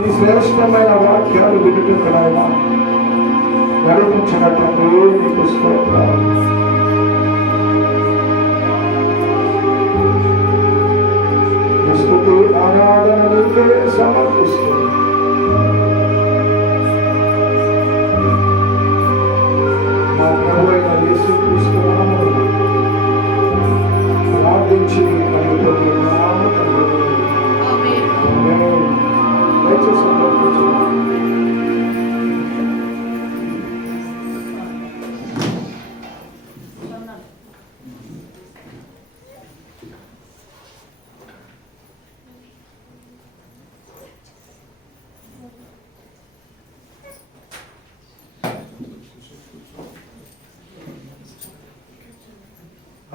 ఈ శ్రేష్టమైన వాక్యాలు వింటున్నాయన నడిపించినట్టు నీకు స్తోత్రాలు. స్తుతి ఆరాధన నీకే సమర్పిస్తుంది. మా ప్రభువైన యేసుక్రీస్తు నామములో ప్రార్థించి అడుగుతున్నాము తండ్రి. ఆమేన్. దయచేసి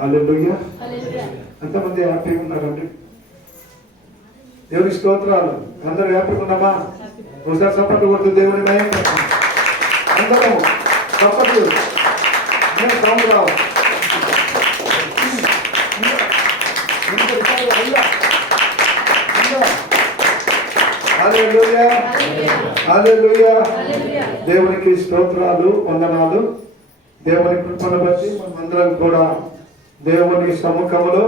హల్లెలూయా. ఎంతమంది హ్యాపీగా ఉన్నారండి? దేవుని స్తోత్రాలు. అందరూ హ్యాపీగా ఉన్నామా? ఒకసారి సపోర్ట్ కొడుతూ దేవుని మహిమ అందరం సపోర్ట్ సౌండ్ రావు. హల్లెలూయా, హల్లెలూయా. దేవునికి స్తోత్రాలు, వందనాలు. దేవుని కృపను బట్టి మనమందరం కూడా దేవుని సముఖంలో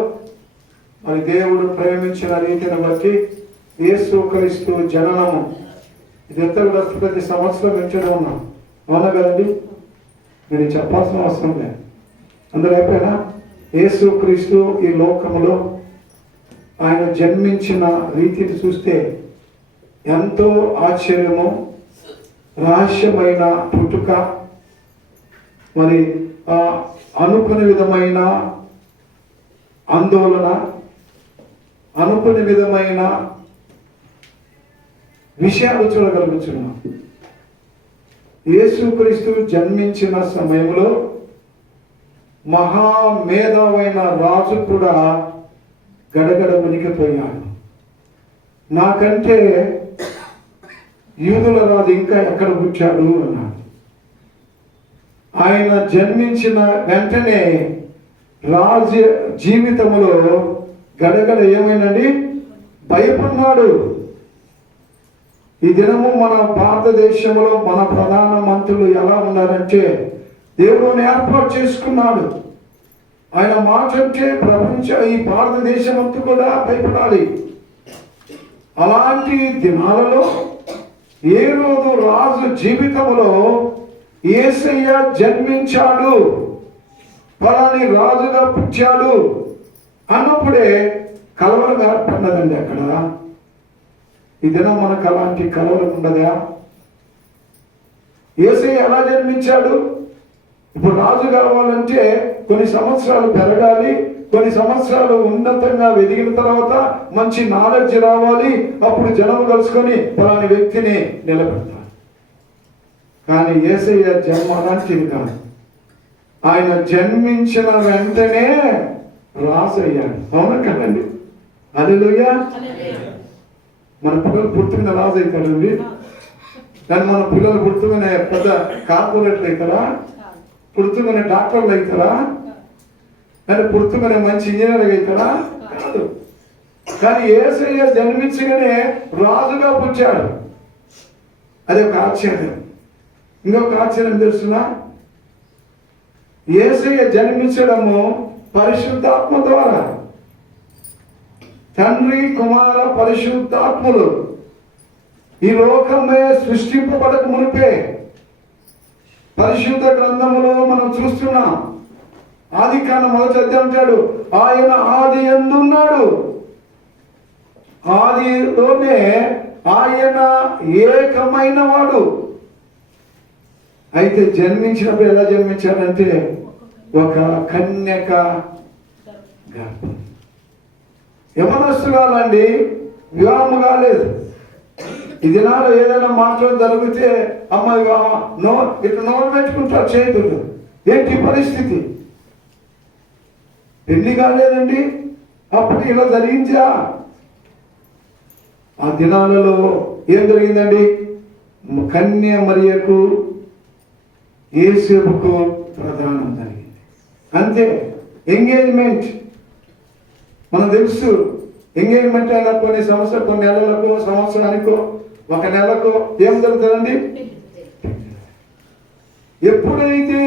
మరి దేవుడు ప్రేమించిన రీతిని బట్టి యేసుక్రీస్తు జననము ఇదంతా కూడా ప్రతి సంవత్సరం వింటూనే ఉన్నాం. అవునా కదండి? మీరు చెప్పాల్సిన అవసరం లేదు. అందరూ అయిపోయినా యేసుక్రీస్తు ఈ లోకములో ఆయన జన్మించిన రీతిని చూస్తే ఎంతో ఆశ్చర్యము, రహస్యమైన పుట్టుక, మరి అనుకునే విధమైన ఆందోళన, అనుకునే విధమైన విషయాలు చూడగలుగుతున్నాం. యేసుక్రీస్తు జన్మించిన సమయంలో మహామేధావైన రాజు కూడా గడగడ వణికిపోయాడు. నాకంటే యూదుల రాజు ఇంకా ఎక్కడ పుట్టాడు అన్నాడు. ఆయన జన్మించిన వెంటనే రాజు జీవితంలో గడగడ ఏమైందండి? భయపడ్డాడు. ఈ దినము మన భారతదేశంలో మన ప్రధాన మంత్రులు ఎలా ఉన్నారంటే దేవుని ఏర్పాటు చేసుకున్నాడు. ఆయన మాట అంటే ఈ భారతదేశం అంతా కూడా భయపడాలి. అలాంటి దినాలలో ఏ రోజు రాజు జీవితంలో యేసయ్య జన్మించాడు, ఫలాని రాజుగా పుట్టాడు అన్నప్పుడే కలవరం ఏర్పడినదండి. అక్కడ ఈ దినం మనకు అలాంటి కలవరం ఉండదా? యేసయ్య ఎలా జన్మించాడు? ఇప్పుడు రాజు కావాలంటే కొన్ని సంవత్సరాలు పెరగాలి, కొన్ని సంవత్సరాలు ఉన్నతంగా ఎదిగిన తర్వాత మంచి నాలెడ్జ్ రావాలి, అప్పుడు జనం కలుసుకొని ఫలాని వ్యక్తిని నిలబెడతారు. కానీ యేసయ్య జన్మ అలాంటిది కాదు. ఆయన జన్మించిన వెంటనే రాజు అయ్యాడు. అవునా కదండి? హల్లెలూయా. మన పిల్లలు పుట్టుకున్న రాజు అవుతాడండి. కానీ మన పిల్లలు పుట్టుకునే పెద్ద కార్పొరేట్లు అవుతారా? పుట్టుకునే డాక్టర్లు అవుతారా? కానీ పుట్టుకునే మంచి ఇంజనీర్ అవుతారా? కాదు. కానీ యేసయ్య జన్మించగానే రాజుగా పుట్టాడు. అది ఒక ఆశ్చర్యం. ఇంకొక ఆశ్చర్యం తెలుసునా? యేసయ్య జన్మించడము పరిశుద్ధాత్మ ద్వారా. తండ్రి, కుమార, పరిశుద్ధాత్ములు ఈ లోకమే సృష్టింపబడక మునిపే పరిశుద్ధ గ్రంథములో మనం చూస్తున్నాం. ఆది కాండం 1వ అధ్యాయం అంటాడు, ఆయన ఆది యందున్నాడు, ఆదిలోనే ఆయన ఏకమైన వాడు. అయితే జన్మించినప్పుడు ఎలా జన్మించాడంటే ఒక కన్యక గర్భం. యవనస్తురాలండి, వివాహము కాలేదు. ఈ దినాల్లో ఏదైనా మాటలు జరిగితే అమ్మాయి ఇట్లా నోరు పెట్టుకుంటారు చేతులు. ఏంటి పరిస్థితి? పెళ్లి కాలేదండి, అప్పుడు ఇలా జరిగించా. ఆ దినాలలో ఏం జరిగిందండి? కన్య మరియకు యేసేపుకు ప్రధానం జరిగింది. అంతే. ఎంగేజ్మెంట్ మనకు తెలుసు. ఎంగేజ్మెంట్ అయినా కొన్ని సంవత్సరాలు, కొన్ని నెలలకు, సంవత్సరానికో ఒక నెలకు ఏం జరుగుతుందండి? ఎప్పుడైతే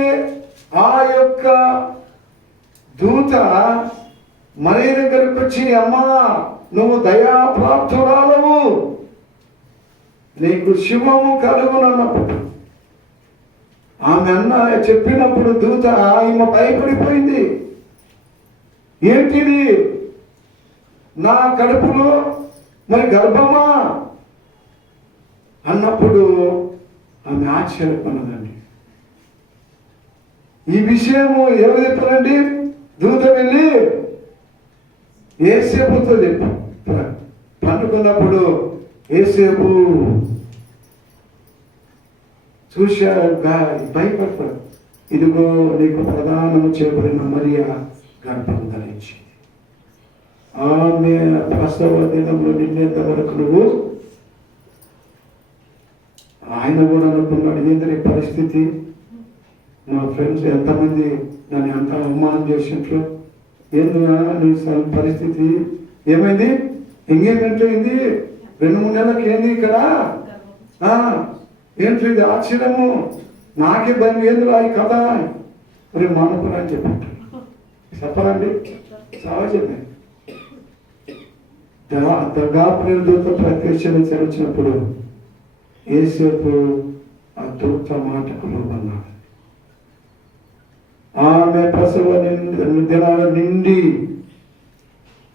ఆ యొక్క దూత మరి దగ్గరకు వచ్చి, అమ్మా నువ్వు దయాప్రాప్తురాలవు, నీకు శుభము కలుగునన్నప్పుడు, ఆమె అన్న చెప్పినప్పుడు దూత ఈమె భయపడిపోయింది. ఏంటిది, నా కడుపులో మరి గర్భమా అన్నప్పుడు ఆమె ఆశ్చర్యపడినదండి. ఈ విషయము ఎవరు చెప్పారండి? దూత వెళ్ళి యేసేపుతో చెప్పు. పండుకున్నప్పుడు యేసేపు చూశాడు, భయపడతాడు. ఇదిగో నీకు ప్రదానము చేయబడిన మరియా గర్భం ధరించింది. ఆమె ప్రసవ దినంలో నిన్నేంత వరకు నువ్వు, ఆయన కూడా అనుకున్నాడు, ఏంటనే పరిస్థితి, మా ఫ్రెండ్స్ ఎంతమంది నన్ను ఎంత అవమానం చేసినట్లు, ఏంది పరిస్థితి, ఏమైంది, ఎంగేజ్మెంట్ అయింది, 2-3 నెలలకు ఏంది ఇక్కడ, ఏంటి ఇది ఆశ్చర్యము, నాకే భయం, ఏందిరా ఈ కథ, మరి మానపురా అని చెప్పండి, చాలా చెప్పాను. గాబ్రియెలు దూత ప్రత్యక్షించినప్పుడు యేసేపు ఆ దూత మాటకు లోబడ్డాడు. ఆమె ప్రసవ దినాల నిండి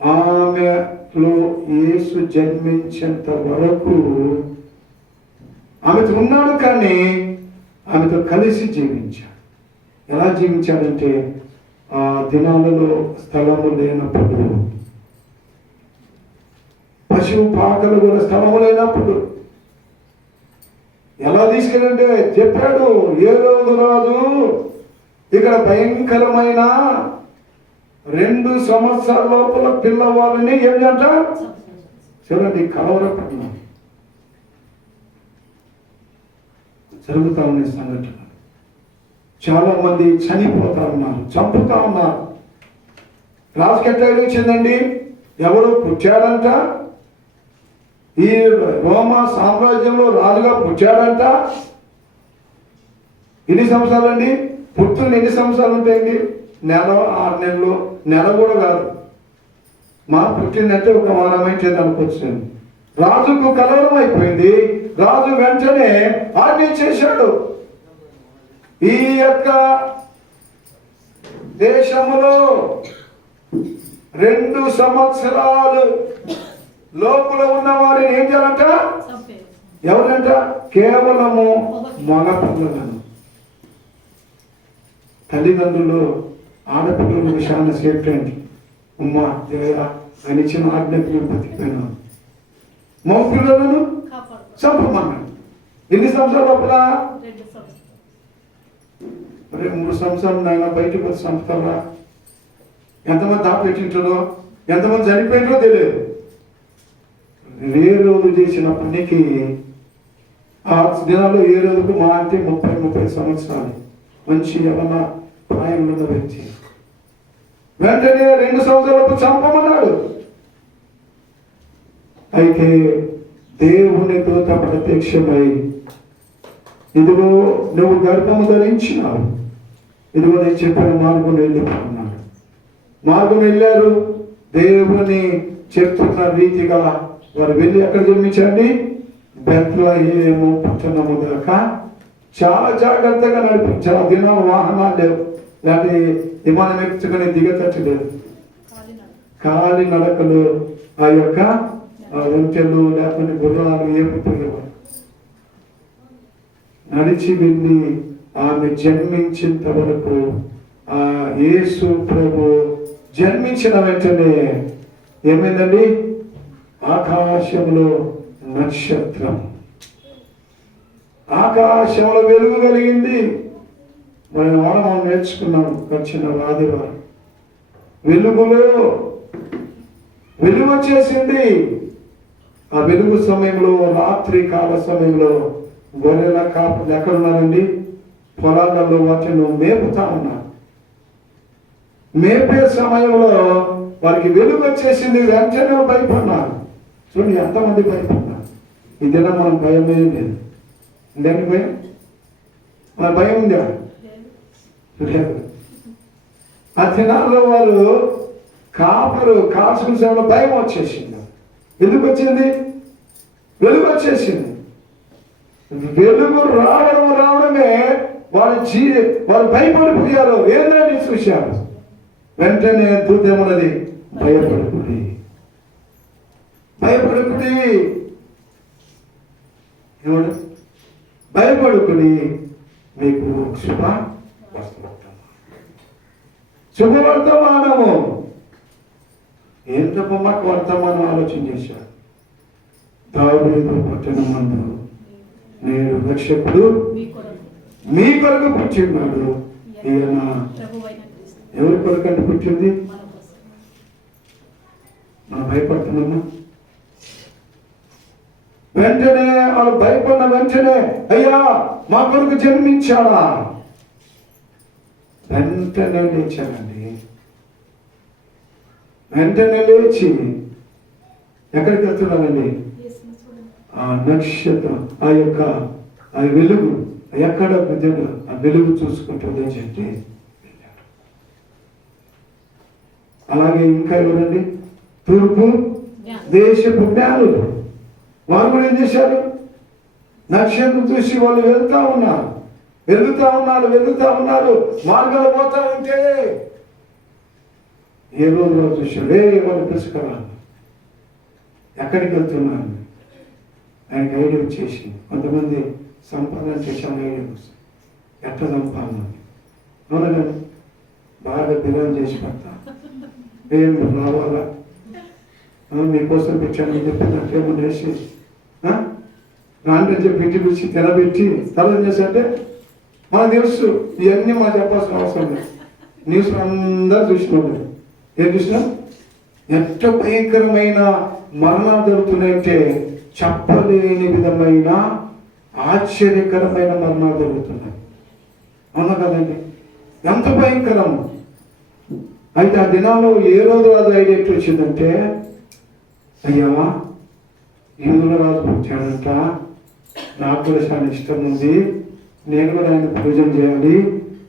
ఆమెలో యేసు జన్మించేంత వరకు ఆమెతో ఉన్నాడు, కానీ ఆమెతో కలిసి జీవించాడు. ఎలా జీవించాడంటే, ఆ దినాలలో స్థలము లేనప్పుడు, పశువు పాకలు కూడా స్థలము లేనప్పుడు ఎలా తీసుకెళ్ళంటే చెప్పాడు, ఏ రోజు రాదు ఇక్కడ భయంకరమైన 2 సంవత్సరాల లోపల పిల్లవాళ్ళని ఏంటంట చూడండి, కలవరపట్నం జరుగుతా ఉన్నాయి సంఘటన. చాలా మంది చనిపోతా ఉన్నారు, చంపుతా ఉన్నారు. రాజుకి ఎట్లా వచ్చిందండి, ఎవరు పుట్టాడంట, ఈ రోమా సామ్రాజ్యంలో రాజుగా పుట్టాడంట. ఎన్ని సంవత్సరాలు అండి, పుట్టుని ఎన్ని సంవత్సరాలు ఉంటాయండి? 6 నెలలు, నెల కూడా కాదు. మా పుట్టిందంటే ఒక వారమైతే అనుకోవచ్చు. రాజుకు కలవరం అయిపోయింది. రాజు వెంటనే ఆజ్ఞ చేశాడు, ఈ యొక్క దేశములో 2 సంవత్సరాలు లోపల ఉన్న వారిని ఏం చేయాలంట? ఎవరంట? కేవలము మగ పిల్లలను. తల్లిదండ్రులు ఆడపిల్లల విషయాన్ని సేఫ్టీ ఉమ్మా ఆయన ఇచ్చిన ఆజ్ఞకు బతికిపోయినాను. మగ పిల్లలను చంపమన్నాడు. ఎన్ని సంవత్సరాల లోపల? 3 సంవత్సరాలు నాయన బయటకు వచ్చి చంపుతారా? ఎంతమంది దాపెట్టింటారో, ఎంతమంది చనిపోయిందో తెలియదు. ఏ రోజు చేసినప్పటికీ ఆ దినాల్లో ఏ రోజుకు మా అంటే 30 సంవత్సరాలు మంచి ఏమన్నా ప్రాయంలో ఉన్న వ్యక్తి వెంటనే 2 సంవత్సరాలకు చంపమన్నాడు. అయితే దేవుని దూత ప్రత్యక్షమై, ఇదిగో నువ్వు గర్భము ధరించినావు, ఇదిగో నేను చెప్పిన మార్గం వెళ్ళిపోతున్నాడు. మార్గం వెళ్ళారు. దేవుని చెప్తున్న రీతిగా వారు వెళ్ళి ఎక్కడ జన్మించండి? బెత్లెహేము పట్టణము దాకా చాలా జాగ్రత్తగా నడిపించారు. ఆ దినాలు వాహనాలు లేవు, లేకపోతే విమానం ఎక్కించుకొని దిగతట్టు లేదు. కాలి నడకలు, ఆ యొక్క ఒంటెలు లేకపోతే గుర్రాలు ఏమిపోయేవారు. నడిచి వెళ్ళి ఆమె జన్మించేంత వరకు, ఆ యేసు ప్రభు జన్మించిన వెంటనే ఏమైందండి? ఆకాశంలో నక్షత్రం, ఆకాశంలో వెలుగు కలిగింది. మనం నేర్చుకున్నాం వచ్చిన ఆదివారం. వెలుగులో వెలుగు వచ్చేసింది. ఆ వెలుగు సమయంలో, రాత్రి కాల సమయంలో గొర్రెల కాపులు ఎక్కడున్నారండి? పొలాలలో వాటిని మేపుతా ఉన్నారు. మేపే సమయంలో వారికి వెలుగు వచ్చేసింది. వెంటనే భయపడినారు. చూడండి ఎంతమంది భయపడినారు. ఇదేనా మనం భయం ఏం లేదు. దేనికి భయం? మన భయం ఉందా? లేదు. ఆ దినాల్లో వారు కాపరు కాల్చుకునే సమయంలో భయం వచ్చేసింది. ఎందుకు వచ్చింది? వెలుగు వచ్చేసింది. వెలుగు రావడమే వాళ్ళు భయపడిపోయారు. ఏంటంటే చూశారు. వెంటనే దూతేమన్నది, భయపడుకుడి ఏమన్నా, భయపడుకుడి, మీకు శుభవర్తమానము. ఎంత మాకు వర్తమానం ఆలోచన చేశారు. దావీదు పట్టణమందు నేడు రక్షకుడు మీ కొరకు పుట్టినాడు. ఈయన ఎవరి కొరకంటే పుట్టింది? మనం భయపడుతున్నామా? వెంటనే వాళ్ళు భయపడిన వెంటనే, అయ్యా మా కొరకు జన్మించాడా? వెంటనే లేచానండి. వెంటనే లేచి ఎక్కడికి వెళ్తున్నానండి? ఆ నక్షత్రం, ఆ వెలుగు ఎక్కడ ఆ వెలుగు చూసుకుంటుందని చెప్పి వెళ్ళాడు. అలాగే ఇంకా ఎవరండి? తూర్పు దేశపు జ్ఞానులు. వారు కూడా ఏం చేశారు? నక్షత్రం చూసి వాళ్ళు వెళ్తా ఉన్నారు. మార్గాలు పోతా ఉంటే ఏ రోజులో చూశాడు, వాళ్ళు పిలుచుకరా, ఎక్కడికి వెళ్తున్నాను? ఆయనకి ఐడియా వచ్చేసి, కొంతమంది సంపాదన చేశాను ఐడియా వస్తుంది, ఎట్లా సంపాదన. అవునా కదా? బాగా బిర్యానీ చేసి పెడతా, ఏం రావాలా, మీకోసం పెట్టాను చెప్పినట్టు ఏమన్నా వేసి నాన్న చెప్పి ఇంటి పిలిచి తినబెట్టి తలం చేశారంటే మనకు తెలుసు. ఇవన్నీ మనం చెప్పాల్సిన అవసరం లేదు. న్యూస్ అందరూ చూసినాడు. ఏం చూసినా? ఎంత భయంకరమైన మరణాలు జరుగుతున్నాయంటే చెప్పలేని విధమైన ఆశ్చర్యకరమైన మరణాలు జరుగుతున్నాయి. అవునా కదండి? ఎంత భయంకరం. అయితే ఆ దినాల్లో ఏ రోజు రాజు ఐడియా వచ్చిందంటే, అయ్యా యూదుల రాజు పుట్టాడంట, నాకు కూడా చాలా ఇష్టం ఉంది, నేను కూడా ఆయన పూజన చేయాలి.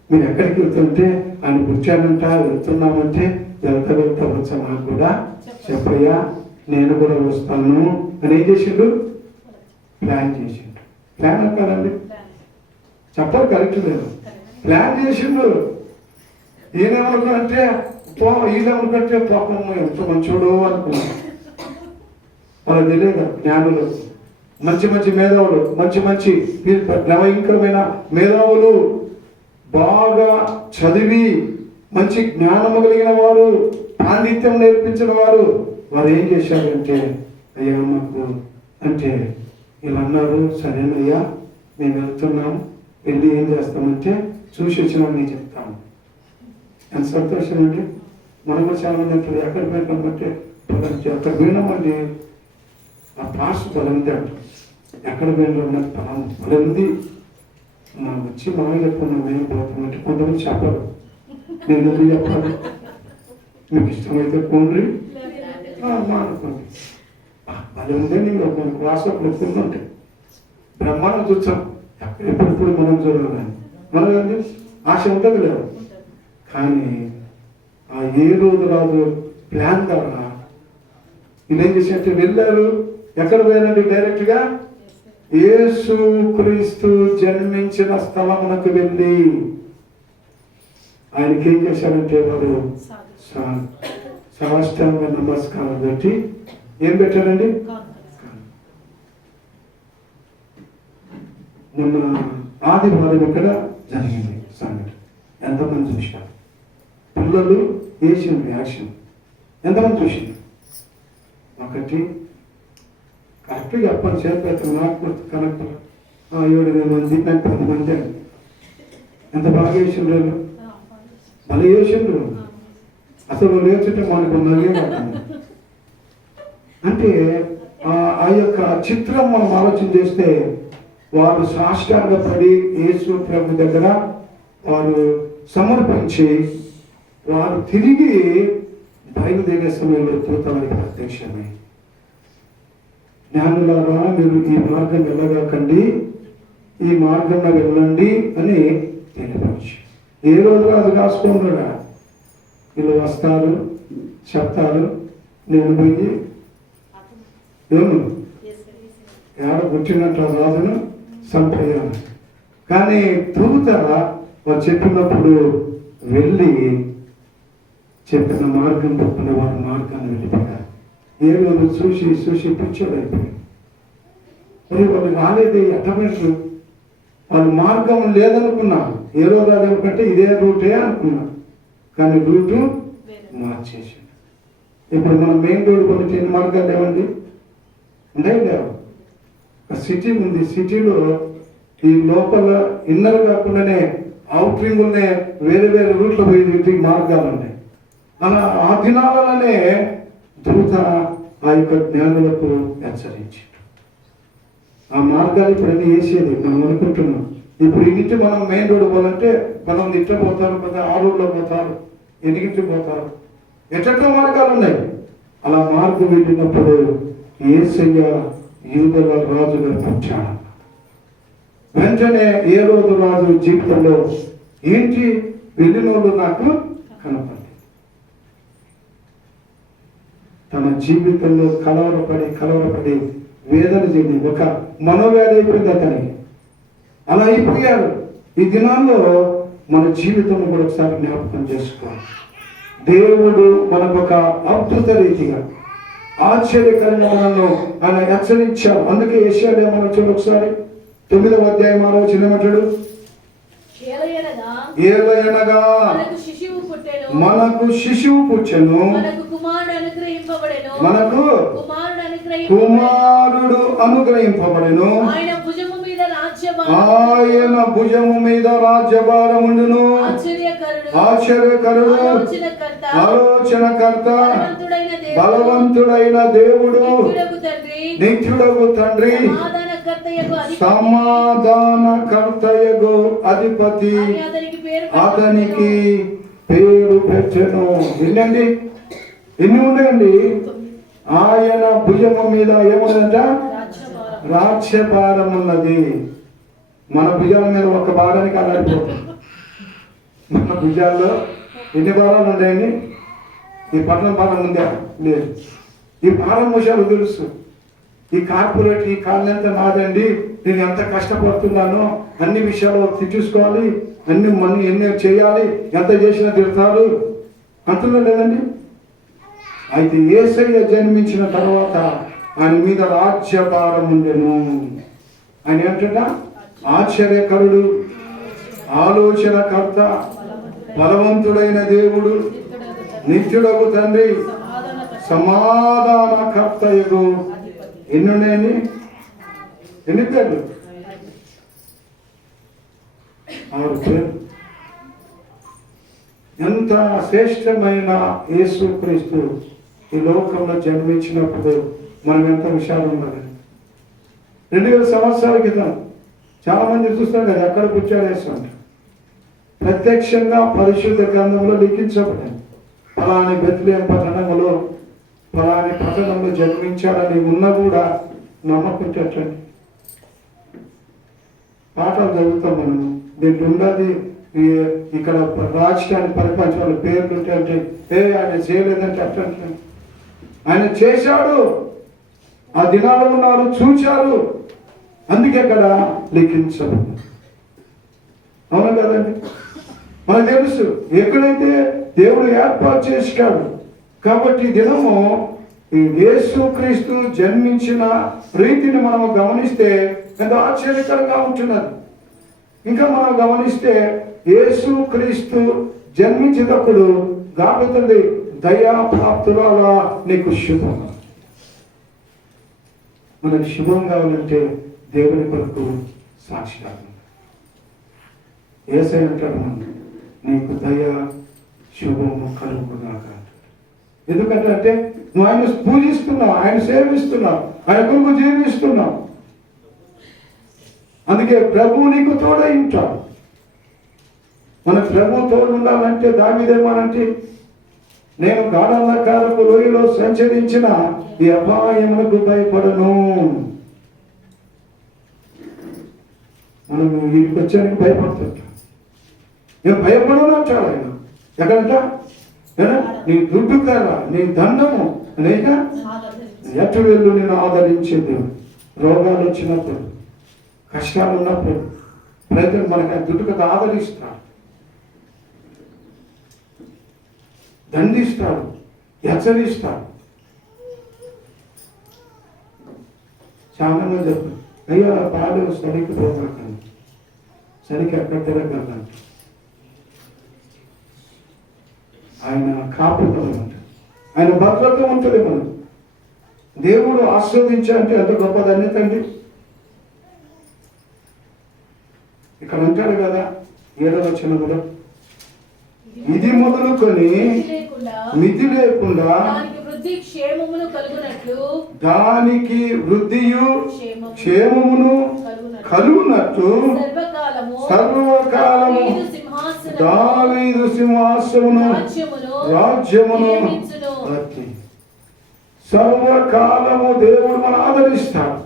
మీరు ఎక్కడికి వెళ్తుంటే ఆయన పుట్టాడంట, వెళ్తున్నామంటే వెళ్తా వచ్చా నాకు కూడా చెప్పయ్యా, నేను కూడా వస్తాను అని ఏం చేసిండు? ప్లాన్ చేసిండు. ప్లాన్ అంటారండి, చెప్పాలి కరెక్ట్ లేదు. ప్లాన్ చేసిండు. ఈయనేమనుకుంటే ఈయనేమనుకుంటే పాపం ఎంత మంచోడు అనుకున్నాడు. వాళ్ళకి తెలియదు జ్ఞానులు, మంచి మేధావులు, మంచి భయంకరమైన మేధావులు, బాగా చదివి మంచి జ్ఞానము కలిగిన వారు, పాండిత్యం నేర్పించిన వారు ఏం చేశారంటే, అయ్యా మాకు అంటే వీళ్ళు అన్నారు, సరేనయ్యా మేము వెళ్తున్నాం, వెళ్ళి ఏం చేస్తామంటే చూసి వచ్చినా నేను చెప్తాము. ఎంత సంతోషం అండి. మనం కూడా చాలా మంది అంటారు, ఎక్కడ పోయినామంటే అక్కడ పోయినామండి, ఆ పాస్ బలంది అంట, ఎక్కడ పోయినా ఉన్నది బలంది, మనం వచ్చి మనం చెప్పుకున్నాం మేము పోతామంటే కొంతమంది చెప్పరు. నేను ఎందుకు చెప్పాలి? మీకు ఇష్టమైతే పోండి అనుకోండి. అది ఉందే నేను మన క్లాస్లో పెట్టుకుంటుంటే బ్రహ్మాండం చూసాం, ఎప్పుడెప్పుడు మనం చూడాలని మనకి ఆశ ఉంటుంది లేదు. కానీ ఆ ఏ రోజు రాజు ప్లాన్ ద్వారా ఇదేం చేసినట్టు వెళ్ళారు. ఎక్కడ పోయారండి? డైరెక్ట్గా యేసు క్రీస్తు జన్మించిన స్థలమునకు వెళ్ళి ఆయనకి ఏం చేశారంటే వారు సాష్టాంగ నమస్కారం పెట్టి ఏం పెట్టారండి? మొన్న ఆదివారం ఇక్కడ జరిగింది సంఘటన. ఎంతమంది చూశారు? పిల్లలు వేసిన రియాక్షన్ ఎంతమంది చూసారు? ఒకటి కరెక్ట్గా చెప్పండి, చేత నాకు కరెక్ట్ 7 మంది, నాకు 10 మంది. ఎంత బాగా వేసిండ్రు, మళ్ళీ వేసిండ్రు. అసలు లేచుంటే మనకు ఉన్నది అంటే ఆ యొక్క చిత్రం మనం ఆలోచన చేస్తే, వారు సాష్టాంగ పడి యేసు ప్రభు దగ్గర వారు సమర్పించి వారు తిరిగి బయలుదేరే సమయంలో దూత వారికి ప్రత్యక్షమై జ్ఞానులారా, మీరు ఈ మార్గం వెళ్ళగాకండి, ఈ మార్గంలో వెళ్ళండి అని తెలియవచ్చు. ఏ రోజు రాజు కాసుకుంటున్నా, వీళ్ళు వస్తారు, చెప్తారు, నేను పోయి ఏను ఏడ పుట్టినట్టు రాజును చంపేయాలి. కానీ తూగుతారా వారు చెప్పినప్పుడు వెళ్ళి చెప్పిన మార్గం తప్పున వారి మార్గాన్ని వెళ్ళిపోయారు. ఏ రోజు చూసి చూసి పిచ్చోడైపోయారు. మరి వాళ్ళు రాలేదు, ఎట్టబెట్టరు, వాళ్ళు మార్గం లేదనుకున్నారు. ఏ రోజు అదేమిటంటే ఇదే రూటే అనుకున్నారు, కానీ రూటు మార్చేసాడు. ఇప్పుడు మనం మెయిన్ రోడ్ కొన్ని ఎన్ని మార్గాలు ఏమండి ఉన్నాయి లేవు. సిటీ ఉంది, సిటీలో ఈ లోపల ఇన్నర్ కాకుండానే అవుట్ రింగులనే వేరే వేరే రూట్లో పోయి మార్గాలు ఉన్నాయి. అలా ఆ దినాలనే దూత ఆ యొక్క జ్ఞానులకు హెచ్చరించాడు. ఆ మార్గాలు ఇప్పుడు అన్ని వేసేది మనం అనుకుంటున్నాం. ఇప్పుడు ఇంటి మనం మెయిన్ రోడ్ పోవాలంటే మనం ఇట్లా పోతారు కదా, ఆ రోడ్లో పోతారు, ఎన్నింటి పోతారు, ఎట్లా మార్గాలు ఉన్నాయి. అలా మార్గం వెళ్ళినప్పుడు యేసయ్య యూదుల రాజుగా పుట్టాడు. వెంటనే ఏ రోజు రాజు జీవితంలో ఏంటి వెళ్ళినోళ్ళు నాకు కనపడి తన జీవితంలో కలవరపడి వేదన చెంది ఒక మనోవేద అయిపోయింది అతనికి. అలా అయిపోయాడు. ఈ దినాల్లో మన జీవితంలో కూడా ఒకసారి జ్ఞాపకం చేసుకోవాలి. దేవుడు మనకు ఒక అద్భుత రీతిగా ఆశ్చర్యకరంగా మనల్ని ఆయన హెచ్చరించాడు. అందుకే యెషయాలో ఏమన్నా చూడు ఒకసారి 9వ అధ్యాయం 6వ వచనం ఏమంటాడు? ఏలయనగా మనకు శిశువు పుట్టెను, మనకు కుమారుడు అనుగ్రహింపబడెను, ఆయన భుజము మీద రాజ్యభారం ఉండును. ఆశ్చర్యకరుడు, ఆలోచనకర్త, బలవంతుడైన దేవుడు, నిత్యుడగు తండ్రి, సమాధానకర్తయగు అధిపతి అతనికి పేరు పెట్టెను. వినండి, ఎన్ని ఉన్నాయండి? ఆయన భుజము మీద ఏముందంట? రాజ్యభారం ఉన్నది. మన భుజాల మీద ఒక భారానికి అలాడిపోతుంది. మన భుజాల్లో ఎన్ని భారాలు ఉన్నాయండి? ఈ పట్టణం భారం ఉందా? లేదు. ఈ భారం విషయాలు తెలుసు. ఈ కార్పొరేట్ ఈ కాలనీ నాదండి, నేను ఎంత కష్టపడుతున్నానో అన్ని విషయాలు చూసుకోవాలి, అన్ని మనీ ఎన్ని చేయాలి, ఎంత చేసినా తిడతారు అంటున్నా లేదండి. అయితే యేసయ్య జన్మించిన తర్వాత ఆయన మీద రాజ్యభారం ఉండెను. ఆయన ఏంటంట? ఆశ్చర్యకరుడు, ఆలోచనకర్త, బలవంతుడైన దేవుడు, నిత్యుడగు తండ్రి, సమాధానకర్తయగు. ఎన్ని ఉన్నాయండి? ఎన్ని పేర్లు? 6 పేర్లు. ఎంత శ్రేష్టమైన యేసుక్రీస్తు ఈ లోకంలో జన్మించినప్పుడు మనం ఎంత విషయాలు ఉన్నది. 2000 సంవత్సరాల క్రితం చాలా మంది చూస్తాం కదా, ఎక్కడ కూర్చొని వేస్తుంటారు. ప్రత్యక్షంగా పరిశుద్ధ గ్రంథంలో లిఖించబడింది, ఫలాని బెత్లెహేము పట్టణంలో ఫలాని పట్టణంలో జన్మించాడని ఉన్నా కూడా నమ్మకుంటండి. పాఠాలు చదువుతాం మనం. దీంట్లో ఉన్నది ఇక్కడ రాజకీయాన్ని పరిపాలించిన పేర్లు ఉంటే ఆయన చేయలేదంటే అట్లా. ఆయన చేశాడు, ఆ దినాలు ఉన్నారు, చూచారు, అందుకే అక్కడ లిఖించదు. అవును కదండి? మనకు తెలుసు ఎక్కడైతే దేవుడు ఏర్పాటు చేశాడు. కాబట్టి ఈ దినము ఈ యేసుక్రీస్తు జన్మించిన రీతిని మనం గమనిస్తే ఎంతో ఆశ్చర్యకరంగా ఉంటున్నది. ఇంకా మనం గమనిస్తే యేసుక్రీస్తు జన్మించేటప్పుడు గాబుతుంది, దయా ప్రాప్తురాలా నీకు శుభం. మనకు శుభం కావాలంటే దేవుని కొరకు సాక్షిగా యేసయ్య అంటాడు, నీకు దయా శుభము కలుగుగాక. ఎందుకంటే నువ్వు ఆయన పూజిస్తున్నావు, ఆయన సేవిస్తున్నావు, ఆయన కొరకు జీవిస్తున్నావు. అందుకే ప్రభువు నీకు తోడై ఉంటాడు. మన ప్రభువు తోడు ఉండాలంటే దావీదేమోనంటే నేను గాఢాంధకారపు లోయలో సంచరించిన ఈ అపాయములకు భయపడను. మనం వీటికి వచ్చానికి భయపడుతుంటాం. నేను భయపడను అంటాడు ఆయన. ఎక్కడంట? నీ దుడ్డు కర్ర, నీ దండము అనేక ఎటు వెళ్ళు నేను ఆదరించేది. రోగాలు వచ్చినప్పుడు, కష్టాలు ఉన్నప్పుడు ప్రజలు మనకి ఆ దుడ్డు కథ ఆదరిస్తాడు, దండిస్తాడు, హెచ్చరిస్తాడు. చాలా మంది చెప్పారు, అయ్యా పాలు సరికి పోగలండి, సరికి ఎక్కడ తిరగలంట. ఆయన కాపుదల ఉంటుంది, ఆయన భద్రత ఉంటుంది. మనం దేవుడు ఆస్వాదించాలంటే ఎంత గొప్ప ధన్యత అండి. ఇక్కడ అంటాడు కదా 7వ వచనంలో, ఇది మొదలుకొని మితి లేకుండా దానికి వృద్ధియు క్షేమమును కలుగునట్టు సర్వకాలము దావీదు సింహాసనమును రాజ్యమును సర్వకాలము దేవుడు మనం ఆదరిస్తాడు.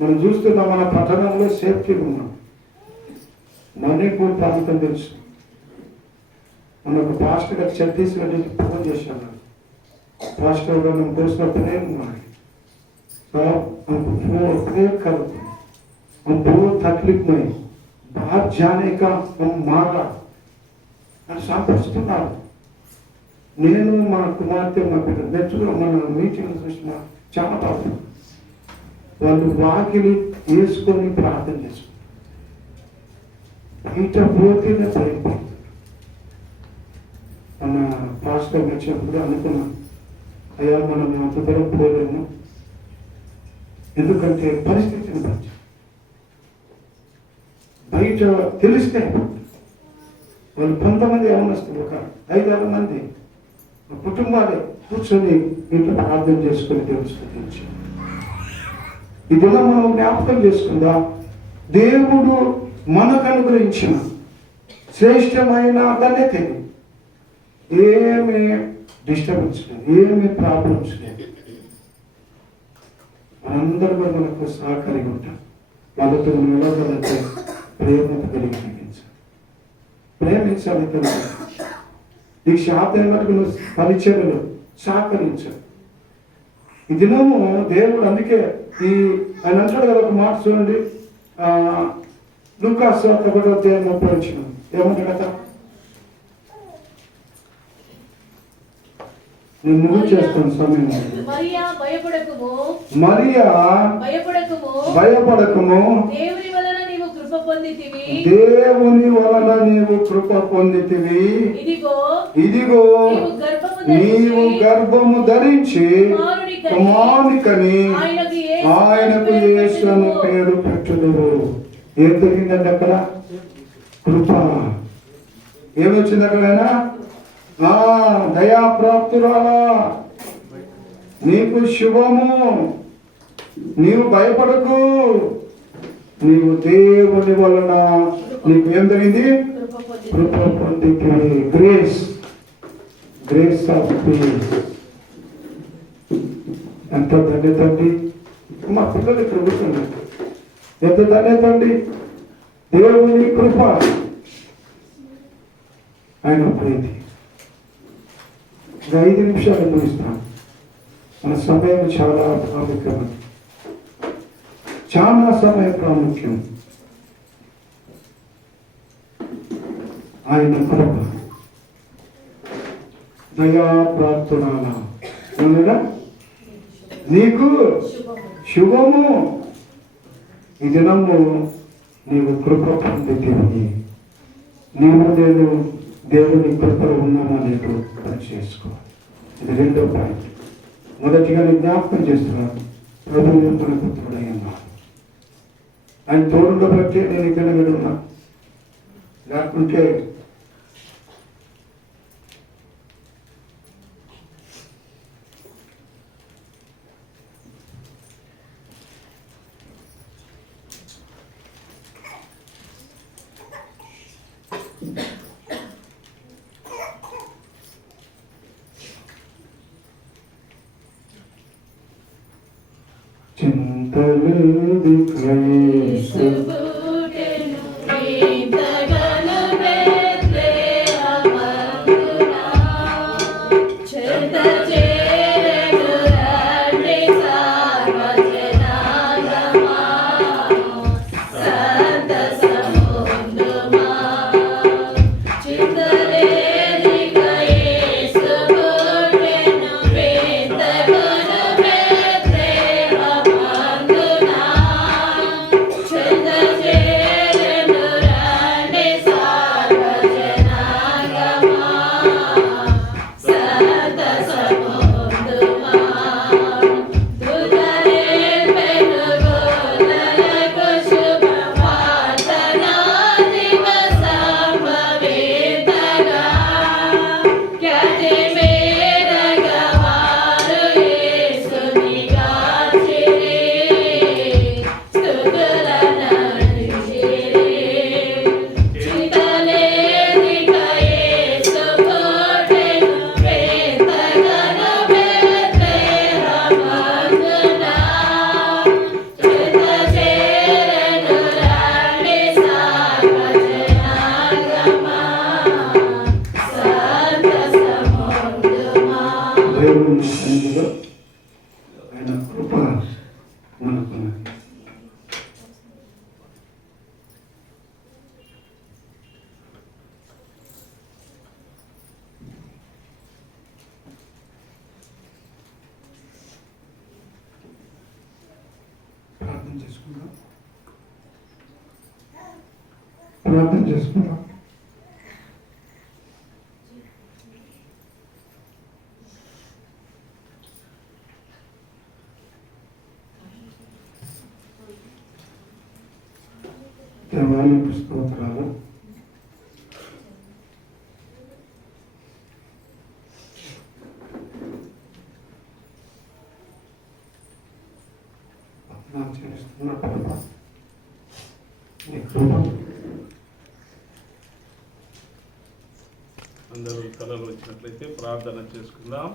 మనం చూస్తున్నాం, మన పట్టణంలో సేఫ్టీ ఉన్నాం. మణిపూర్ ప్రాంతం తెలుసు. మనకు పాస్టర్ గారు ఛత్తీస్గఢ్ నుంచి ఫోన్ చేశాను. पास्टर का हमको उसका प्रेम हुआ है, तो हमको प्रेम करते हैं. हम बहुत तकलीफ में बाहर जाने का हम मारा అని సంపస్తున్నారు. నేను మా కుమార్తె మా బిడ్డ మెచ్చుగా మన మీటింగ్ చూసిన చాలా బాగుంది. వాళ్ళు వాకిలి వేసుకొని ప్రార్థన చేసుకుంటారు. బయట పోతేనే భయపడుతుంది. మన పాస్టర్ వచ్చినప్పుడు అనుకున్నాం, అయ్యా మనం అంత దూరం పోలేము, ఎందుకంటే పరిస్థితిని బట్టి. బయట తెలిస్తే వాళ్ళు కొంతమంది ఏమనిస్తారు, ఒక 5-6 మంది కుటుంబాలే కూర్చొని ఇంట్లో ప్రార్థన చేసుకొని దేవుని స్తుతించి ఇదిలా మనం జ్ఞాపకం చేసుకుందా, దేవుడు మనకు అనుగ్రహించిన శ్రేష్టమైన ధన్యత. ఏమి డిస్టర్బెన్స్ లేదు, ఏమి ప్రాబ్లమ్స్ లేదు. మనందరూ కూడా మనకు సహకారిగా ఉంటాం. వాళ్ళతో మనం వెళ్ళాలంటే ప్రేమత కలిగి ప్రేమించాలి. ఈ శాతం మటుకు నువ్వు పరిచయలు సహకరించాలి. ఈ దినము దేవుడు అందుకే ఆయన అంటాడు కదా, ఒక మాట చూడండి, లూకా సువార్త 1:30 ఏమంటాడు కదా, నేను ముగ్గు చేస్తాను సమయం. మరియా భయపడకుము, దేవుని వలన నీవు కృప పొందితివి. ఇదిగో నీవు గర్భము ధరించి కుమారునికని ఆయనకు యేసు అను పేరు పెట్టుదువు. ఏం దొరికిందండి అక్కడ? కృప. ఏమొచ్చింది అక్కడైనా? దయాప్రాప్తురాలా, నీకు శుభము, నీవు భయపడకు, నీవు దేవుని వలన నీకు ఏం జరిగింది? కృప పొందితివి. Grace of peace. ఎంత ధన్యత అండి. మా పిల్లలు ఇక్కడ కూర్చున్నారు. ఎంత ధన్యత అండి. దేవుని కృప, ఆయన ప్రీతి. 5 నిమిషాలు ముగిస్తాను. మన సమయం చాలా ప్రాముఖ్యం, చాలా సమయం ప్రాముఖ్యం. ఆయన కృప, దయా ప్రార్థన, నీకు శుభము. ఈ దినము నీవు కృప పొందితివి. నేను దేవుని కృపలో ఉన్నానా నీకు పనిచేసుకోవాలి. ఇది 2వ పాయింట్. మొదటిగా నేను జ్ఞాపకం చేస్తున్నాను, ప్రభువు మనకు తోడై ఉన్నాడు. ఆయన తోడుగా బట్టి నేను ఇక్కడ ఉన్నా, లేకుంటే ప్రార్థన చేసుకుందాం. దేవానికి స్తోత్రాలు. చేస్తున్న అందరూ కళలు వచ్చినట్లయితే ప్రార్థన చేసుకుందాం.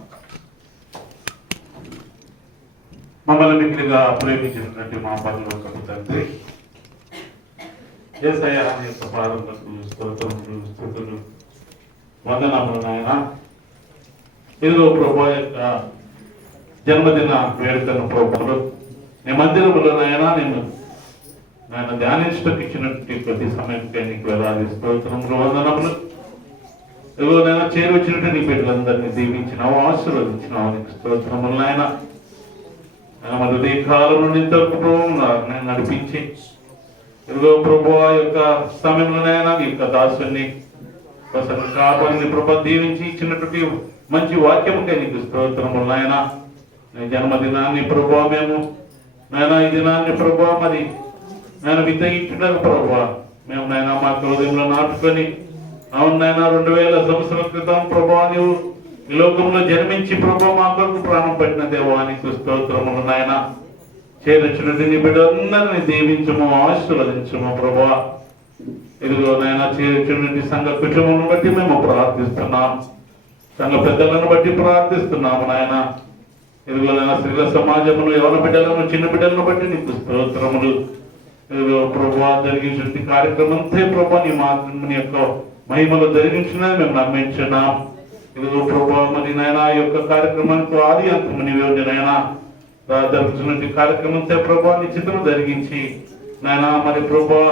మమ్మల్ని మిక్కిలిగా ప్రేమించినటువంటి మా పరలోకపు తండ్రి, యేసయ్య నీ యొక్క పాదములకు స్తోత్రములు స్తుతులు వందనములు నాయన. ఇదిగో ప్రభువా యొక్క జన్మదిన వేడుకను ప్రభువులు నీ మందిరములో నాయన నేను ధ్యానించడానికి ఇచ్చినటువంటి ప్రతి సమయంకే నీకు వేలాది స్తోత్రములు వందనములు. ఇదిగో నేను చేరువచ్చినట్టు నీ బిడ్డలందరినీ దీవించినావు, ఆశీర్వదించినావు, నీకు స్తోత్రములు నాయన. మరి ఈ కాలం నుండి ఇంతవరకు నేను నడిపించి ఇదిగో ప్రభువా యొక్క సమయంలోనైనా నీ యొక్క దాసుని కాపాడిని ప్రభు దీవించి ఇచ్చినటువంటి మంచి వాక్యముకే నీకు స్తోత్రములు నాయన. నీ జన్మదినాన్ని ప్రభువా మేము నాయన ఈ దినాన్ని ప్రభువా మరి నేను విత్తగించుటకు ప్రభువా మేము నాయన మా హృదయంలో నాటుకొని అవును నాయన 2000 సంవత్సరాల క్రితం ప్రభువా నీవు ఈ లోకంలో జన్మించి ప్రభువా మా కొరకు ప్రాణం పట్టిన దేవానికి స్తోత్రములు నాయన. చేరొచ్చినట్టు నీ బిడ్డలందరినీ దీవించము, ఆశీర్వదించము ప్రభువా. ఇదిగో నాయన చేరొచ్చినటువంటి సంఘ కుటుంబం బట్టి మేము ప్రార్థిస్తున్నాం, సంఘ పెద్దలను బట్టి ప్రార్థిస్తున్నాము నాయన. ఇదిగో నాయన స్త్రీల సమాజమును యవన బిడ్డలను చిన్న బిడ్డలను బట్టి నీకు స్తోత్రములు. ఇదిగో ప్రభువా జరిగించిన కార్యక్రమం అంతే ప్రభువా నీ యొక్క మహిమలో జరిగించినది మేము నమ్మించున్నాం. ఇదిగో ప్రభువా మరి నాయన ఈ యొక్క కార్యక్రమానికి ఆది అంతము నీవే ఉంది నాయన. జరుగుతున్నటువంటి కార్యక్రమం అంతే ప్రభువా నీ చిత్రం జరిగించి నాయన మరి ప్రభువా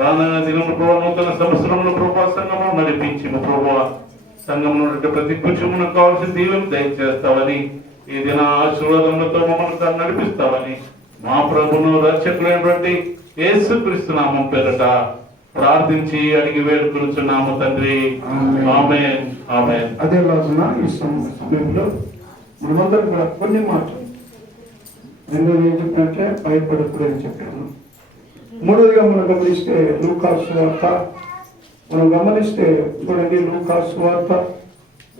రానున్న దినములు ప్రభువా నూతన సంవత్సరంలో ప్రభువా సంఘమును నడిపించి ప్రభువా సంఘంలో ప్రతి కుటుంబం కావాల్సిన దీవెన దయచేస్తావని, ఈ దిన ఆశీర్వాదములతో మమ్మల్ని నడిపిస్తావని మా ప్రభును రక్షకులైనటువంటి యేసుక్రీస్తు నామం పేరట ప్రార్థించి అడిగి వేడుకొనుచున్నాము తండ్రి. ఆమేన్ ఆమేన్. అదే రోజున ఈ సమయంలో మనమందరం కూడా కొన్ని మాటలు రెండోది ఏం చెప్పినట్టే భయపడకూడదు అని చెప్పాను. మూడోదిగా మనం గమనిస్తే లూకాసు వార్త చూడండి లూకాసు వార్త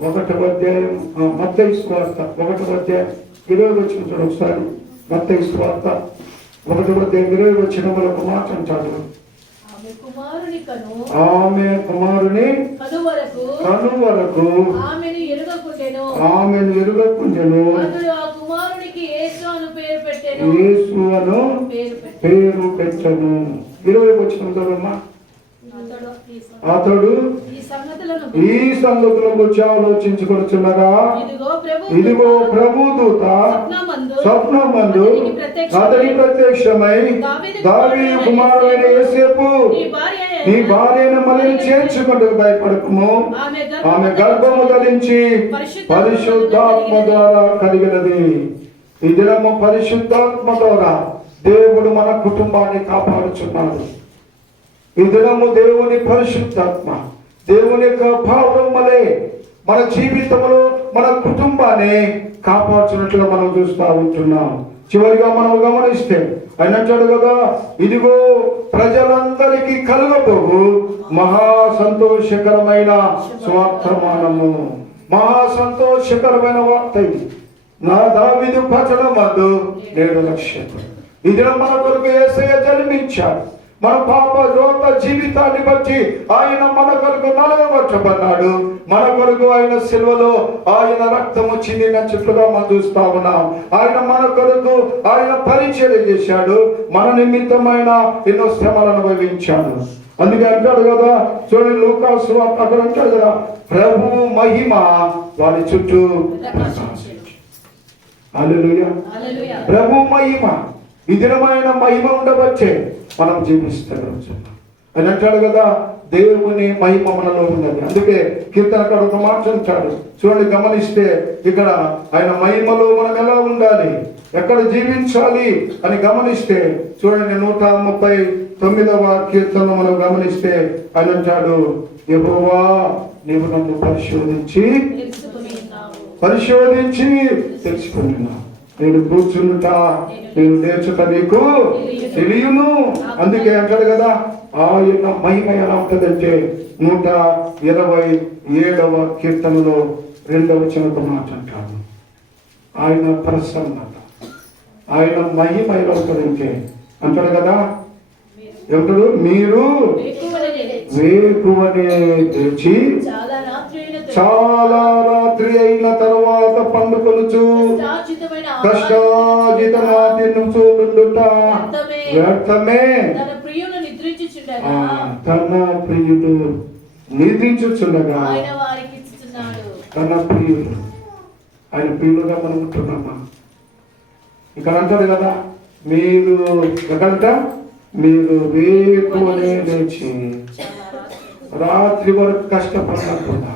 1వ అధ్యాయం, మత్తయి సువార్త 1వ అధ్యాయం 20 వచ్చిన చూడ ఒకసారి. మత్తయి సువార్త 1వ అధ్యాయం 20 వచ్చిన ఒక మాట అంటాడు. ఆమె కుమారుని కను వరకు ఆమెను ఎరుగకుండెను. అను పేరు పెట్టెను. యేసు అను పేరు పెట్టెను. 20 వచ్చిన చదవమ్మా. అతడు ఈ సంగతులను ఈ గురించి ఆలోచించుకొనుచున్నగా ఇదిగో ప్రభు దూత స్వప్నమందు అతనికి ప్రత్యక్షమై దావీదు కుమారుడైన యోసేపు నీ భార్యను మళ్ళీ చేర్చుకుంటూ భయపడకము, ఆమె గర్భము ధరించి పరిశుద్ధాత్మ ద్వారా కలిగినది. ఈ దినము పరిశుద్ధాత్మ ద్వారా దేవుడు మన కుటుంబాన్ని కాపాడుచున్నాడు. ఈ దినము దేవుని పరిశుద్ధాత్మ, దేవుని యొక్క భావం వలె మన జీవితంలో మన కుటుంబాన్ని కాపాడుచున్నట్లుగా మనం చూస్తూ ఉంటున్నాం. చివరిగా మనం గమనిస్తే ఆయన అంటాడు కదా, ఇదిగో ప్రజలందరికీ కలుగబోవు మహా సంతోషకరమైన స్వార్థమానము. మహా సంతోషకరమైన వార్త ఇది. నా దావీదు పట్టణమందు 7 లక్షలు. ఈ దినం మన కొరకు యేసయ్య జన్మించాడు. మన పాప రోత జీవితాన్ని బట్టి ఆయన మన కొరకు నలగబట్టబడ్డాడు. మన కొరకు ఆయన సిలువలో ఆయన రక్తము చిందించినట్లుగా మనం చూస్తా ఉన్నాం. ఆయన మన కొరకు ఆయన పరిచయం చేశాడు. మన నిమిత్తమైన ఎన్నో శ్రమలను అనుభవించాడు. అందుకే అంటాడు కదా, చూడండి లూకా సువార్త అక్కడ అంటాడు కదా, ప్రభువు మహిమ వారి చుట్టూ హల్లెలూయా. ప్రభు మహిమ, ఈ దినమైన మహిమ ఉండవచ్చే మనం జీవిస్తున్నాం అని అంటాడు కదా. దేవుని మహిమ మనలో ఉన్నది. అందుకే కీర్తనకారుడు ఒక మాట అంటాడు, చూడండి గమనిస్తే ఇక్కడ ఆయన మహిమలో మనం ఎలా ఉండాలి, ఎక్కడ జీవించాలి అని గమనిస్తే చూడండి 139వ కీర్తన మనం గమనిస్తే ఆయన అంటాడు, యెహోవా నీవు నన్ను పరిశోధించి తెలుసుకున్నావు. నేను కూర్చుంటా, నేను నేర్చుట నీకు తెలియను. అందుకే అంటాడు కదా, ఆయన మహిమ ఎలా ఉంటుందంటే 127వ కీర్తనలో 2వ వచనంలో మాట అంటాడు, ఆయన ప్రసన్నత, ఆయన మహిమ ఎలా ఉంటుందంటే అంటాడు కదా, ఏమంటాడు, మీరు వేకువనే లేచి చాలా రాత్రి అయిన తర్వాత పండుకొనుచు కష్టాజితమా తినుచుండుట వ్యర్థమే. తన ప్రియుడు నిద్రించుచుండగా తన ప్రియుడు, ఆయన ప్రియులుగా మనం ఉంటున్నామా. ఇక్కడ అంటాడు కదా, మీరు ఎక్కడంట, మీరు వేకువనే లేచి రాత్రి వరకు కష్టపడినా కూడా,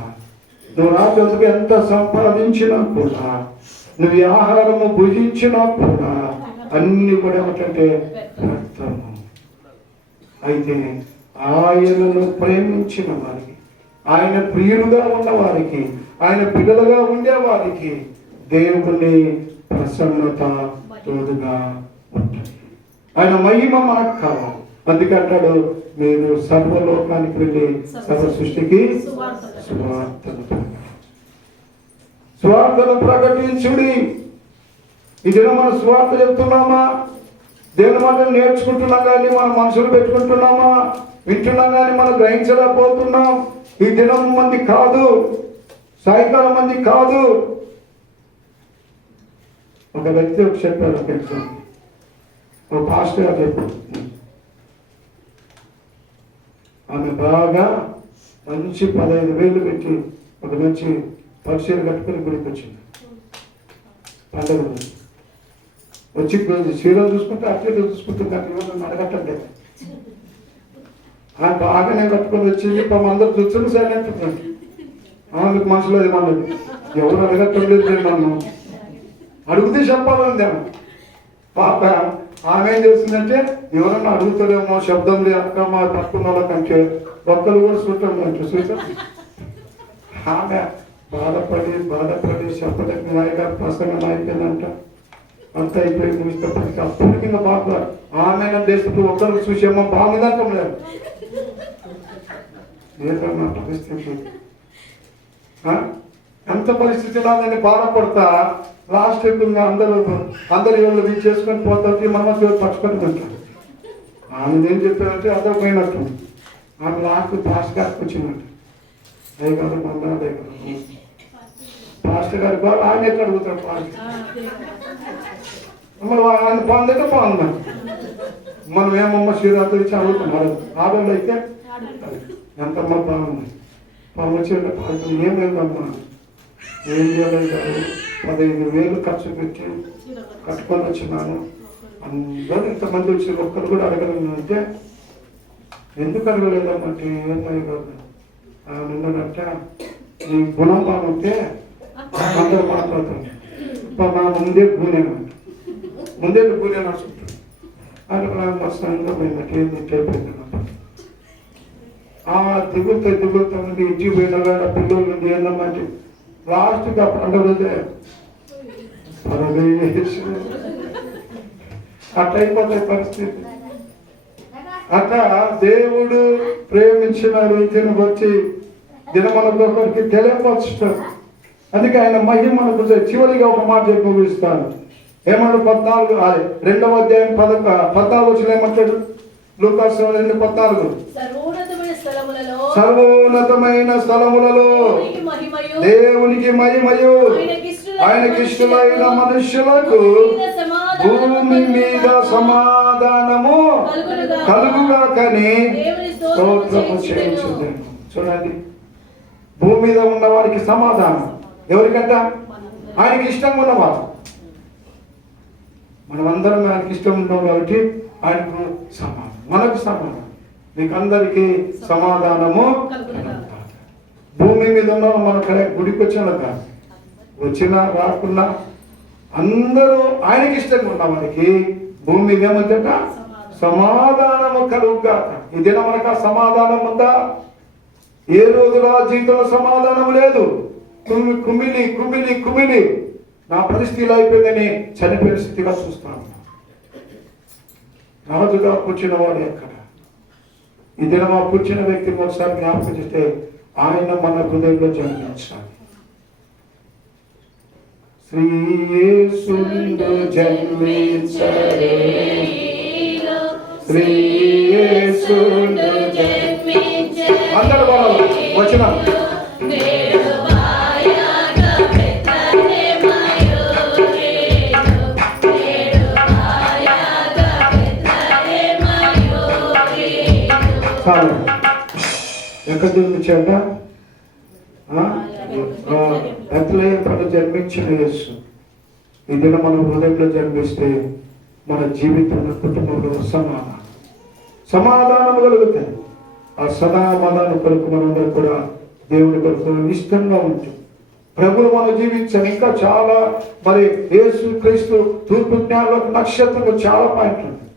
నువ్వు రాత్రి వరకు ఎంత సంపాదించినా కూడా, నువ్వు ఆహారము భుజించినా కూడా అన్ని కూడా ఏమిటంటే వ్యర్థము. అయితే ఆయనను ప్రేమించిన వారికి, ఆయన ప్రియులుగా ఉన్నవారికి, ఆయన పిల్లలుగా ఉండేవారికి దేవుని ప్రసన్నత తోడుగా ఉంటుంది. ఆయన మహిమ మనకు కావాలి. అందుకే అంటాడు, మీరు సర్వలోకానికి వెళ్ళి సర్వ సృష్టికి స్వార్థను ప్రకటించుడి. ఈ దినం మనం స్వార్థ చెప్తున్నామా? దేవుని మాటలు నేర్చుకుంటున్నాం కానీ మనం మనసులు పెట్టుకుంటున్నామా? వింటున్నాం కానీ మనం గ్రహించలేకపోతున్నాం. ఈ దినం మంది కాదు, సాయంకాలం మంది కాదు. ఒక వ్యక్తి చెప్పారు, ఒక ఎగ్జాంపుల్, ఒక పాస్టర్ గారు చెప్పారు, ఆమె బాగా మంచి 15,000 పెట్టి ఒక మంచి పరిచయం కట్టుకుని గుడికి వచ్చింది. పండుగ వచ్చి చీరలు చూసుకుంటే అట్లే చూసుకుంటుంది, అట్లా ఇవ్వడం అడగట్టండి. ఆమె బాగానే కట్టుకొని వచ్చింది. అందరూ చూసుకుని సైలెంట్ ఉంటుంది. మీకు మనసులో ఏమన్నది, ఎవరు అడగట్టలేదు నన్ను, అడిగితే చెప్పాలండి. పాప ఆమె ఏం చేస్తుందంటే, ఎవరన్నా అడుగుతారేమో శబ్దం లేక మా తక్కువ వాళ్ళకంటే ఒక్కరు కూడా చూడండి చూసాం. ఆమె బాధపడి చెప్పడానికి నాయగారు ప్రసంగం అయిపోయిందంట, అంత అయిపోయి ముగిస్తప్పటికి అప్పటికి ఇంకా బాగా ఆమె దేశపు ఒక్కరు చూసేమో బాగుందంటాం లేదు. ఏదన్నా పరిస్థితి, ఎంత పరిస్థితి లేదని బాధపడతా లాస్ట్ అందరూ వీళ్ళు చేసుకొని పోతాకి మనం పట్టుకొని ఉంటారు. ఆమె ఏం చెప్పారంటే అదే పోయినట్టు. ఆమె లాస్ట్ పాస్టర్ గారికి వచ్చిందంట, అదే కదా మొన్న అదే కదా పాస్టర్ గారి బాగా ఆయన ఎక్కడ అడుగుతాడు. మరి ఆయన పొందట బాగుందా? మనం ఏమమ్మ శివరాత్రి చదువుతున్నారు, ఆడవాళ్ళు అయితే ఎంతమ్మ బాగుంది వచ్చేట పాడుతుంది. ఏమైందమ్మా? ఏం చేయలేదు, 15,000 ఖర్చు పెట్టి కట్టుకొని వచ్చినాను. అందరూ ఇంతమంది వచ్చి ఒక్కరు కూడా అడగలేదు అంటే ఎందుకు అడగలేదమ్మంటే ఏమయ్య కాదు నిన్నట నీ గుణం బాగుంటే అందరూ మాట్లాడుతుంది. నా ముందే గూనేనంట, ముందే గూనే నడుచుకుంటాడు. అది మస్తు పోయిందంటే ఏంది అయిపోయింది. దిగులుతా ఉంది. ఇంటికి పోయిన వేళ పిల్లలు ఉంది ఏందమ్మంటే లాస్ట్గా పండుగ రోజే అట్లా అయిపోతాయి పరిస్థితి. అట్లా దేవుడు ప్రేమించిన రీతిని వచ్చి దినమనొకరికి తెలియపరుస్తాడు. అందుకే ఆయన మహిమను చివరిగా ఒక మాట చెప్పి ముగిస్తాను. ఏమన్నాడు? 2వ అధ్యాయం 14 వచ్చిన ఏమంటాడు? లూకాసు 2:14 సర్వోన్నతమైన స్థలములలో దేవునికి మహిమయు ఆయనకిష్టులైన మనుష్యులకు భూమి మీద సమాధానము కలుగుగాకని స్తోత్రము చేయించుంది. చూడండి, భూమి మీద ఉన్న వారికి సమాధానం ఎవరికంట? ఆయనకి ఇష్టంగా ఉన్నవారు. మనమందరం ఆయనకి ఇష్టం ఉన్నాం కాబట్టి ఆయనకు సమాధానం, మనకు సమాధానం, మీకు అందరికీ సమాధానము. భూమి మీద ఉన్న మన గుడికి వచ్చిన కాదు, వచ్చినా రాకున్నా అందరూ ఆయనకి ఇష్టంగా ఉన్న మనకి భూమి మీద ఏమంట? సమాధానము కలుగుగాక. ఈ దినం మనకు ఆ సమాధానం ఉందా? ఏ రోజులా జీవితంలో సమాధానం లేదు. కుమిలి కుమిలి కుమిలి నా పరిస్థితి అయిపోయిందని చనిపోయిన స్థితిగా చూస్తాను. రాజుగా కూర్చున్న వాడు ఎక్కడ? ఈ దినం ఆ కూర్చున్న వ్యక్తిని ఒకసారి జ్ఞాపకం చేస్తే ఆయన మన హృదయంలో జన్మించాలి. శ్రీ యేసుండు జన్మించరే, శ్రీ యేసుండు జన్మించరే. అందరూ బాగా వచ్చిన ఎక్కడ జన్మించాడ? బెత్లెహేములో జన్మించిన యేసు ఈ దినం మన హృదయంలో జన్మిస్తే మన జీవితంలో, కుటుంబంలో సమాధానం కలుగుతాయి. ఆ సమాధానం కొరకు మనందరూ కూడా దేవుడి కొరకు ఇష్టంగా ఉంటుంది. ప్రభువు మనం జీవించాలి. ఇంకా చాలా మరి యేసు క్రీస్తు తూర్పు జ్ఞానంలో నక్షత్రంలో చాలా పాయింట్లు ఉన్నాయి.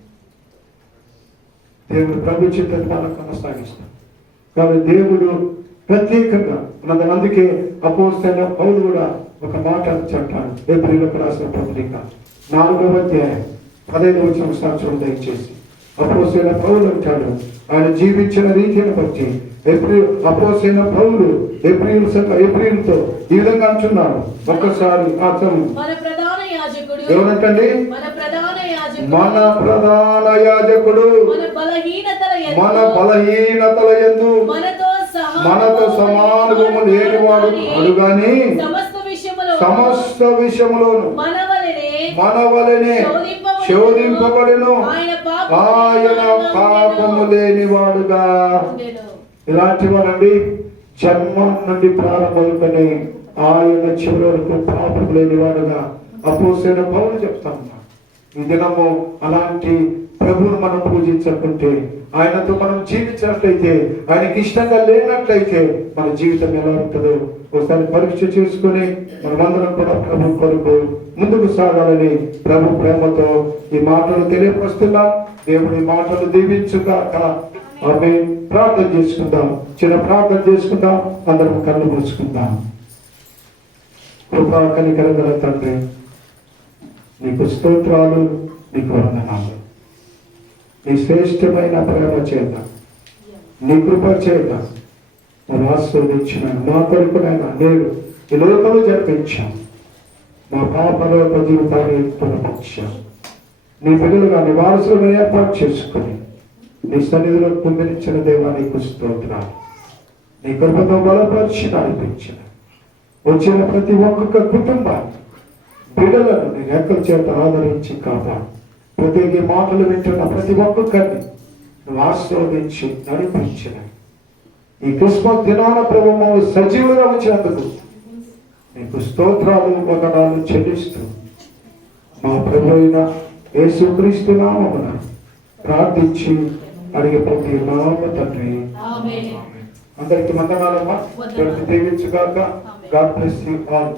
దేవుడు ప్రభు చిత్తాన్ని మనం కొనసాగిస్తాం. కాబట్టి దేవుడు ప్రత్యేకంగా ఉన్నది. అందుకే అపోస్తలుడైన పౌలు కూడా ఒక మాట చెప్తాడు. హెబ్రీయులకు రాసిన పత్రిక 4వ అధ్యాయం 15వ వచనం చూడండి దయచేసి. అపోస్తలుడైన పౌలు అంటాడు, ఆయన జీవించిన రీతిని బట్టి అపోస్తలుడైన పౌలు హెబ్రీయులతో ఈ విధంగా అంటున్నాడు. ఒక్కసారి ఎవరంటండి? మన ప్రధాన యాజకుడు మన బలహీనతల యందు మనతో సమానము లేనివాడు అడుగాని సమస్త విషయములోను మన వలెనే శోధింపబడెను, ఆయన పాపము లేనివాడుగా. ఇలాంటి వారండి జన్మం నుండి ప్రారంభమని ఆయన చివరి వరకు పాపం లేనివాడుగా అపోస్తలుడైన పౌలు చెప్తా ఉన్నాడు. ఈ దినము అలాంటి ప్రభువును మనం పూజించకుంటే, ఆయనతో మనం జీవించినట్లయితే, ఆయనకి ఇష్టంగా లేనట్లయితే మన జీవితం ఎలా ఉంటుందో ఒకసారి పరీక్ష చేసుకుని మనమందరం కూడా ప్రభు కొరకు ముందుకు సాగాలని ప్రభు ప్రేమతో ఈ మాటలు తెలియపరుస్తున్నాం. దేవుడి మాటలు దీవించుగాక. ఆమె ప్రార్థన చేసుకుందాం. చిన్న ప్రార్థన చేసుకుందాం. అందరం కళ్ళు మూసుకుందాం. కృపా కనికరం గల తండ్రి, నీకు స్తోత్రాలు, నీకు వందనాలు. నీ శ్రేష్టమైన ప్రేమ చేత, నీ కృప చేత మనం ఆస్వాదించిన మా కొరకునైనా నేడు ఈ లోకంలో జరిపించాం. మా పాపలోక జీవితాన్ని తొలగించాం. నీ బిడ్డలుగా నీ వారసులను ఏర్పాటు చేసుకుని నీ సన్నిధిలో కుమ్మిరించిన దేవా నీకు స్తోత్రాలు. నీ కృపతో బలపరిచి నడిపించిన వచ్చిన ప్రతి ఒక్కొక్క కుటుంబాన్ని బిడ్డలను నీ రెక్కల చేత ఆదరించి కాపాడు. ప్రతి మాటలు వింటున్న ప్రతి ఒక్కరిని నువ్వు ఆశీర్వదించి నడిపించిన ఈ క్రిస్మస్ దినాన ప్రభు మమ్మల్ని సజీవులుగా ఉంచినందుకు నీకు స్తోత్రాలు వందనాలు చెల్లిస్తూ మా ప్రభు అయిన యేసుక్రీస్తు నామమున ప్రార్థించి అడిగే ప్రతి నామ తండ్రి. ఆమేన్. అందరికి వందనాలమ్మా. దీవించుగాక. God bless you all.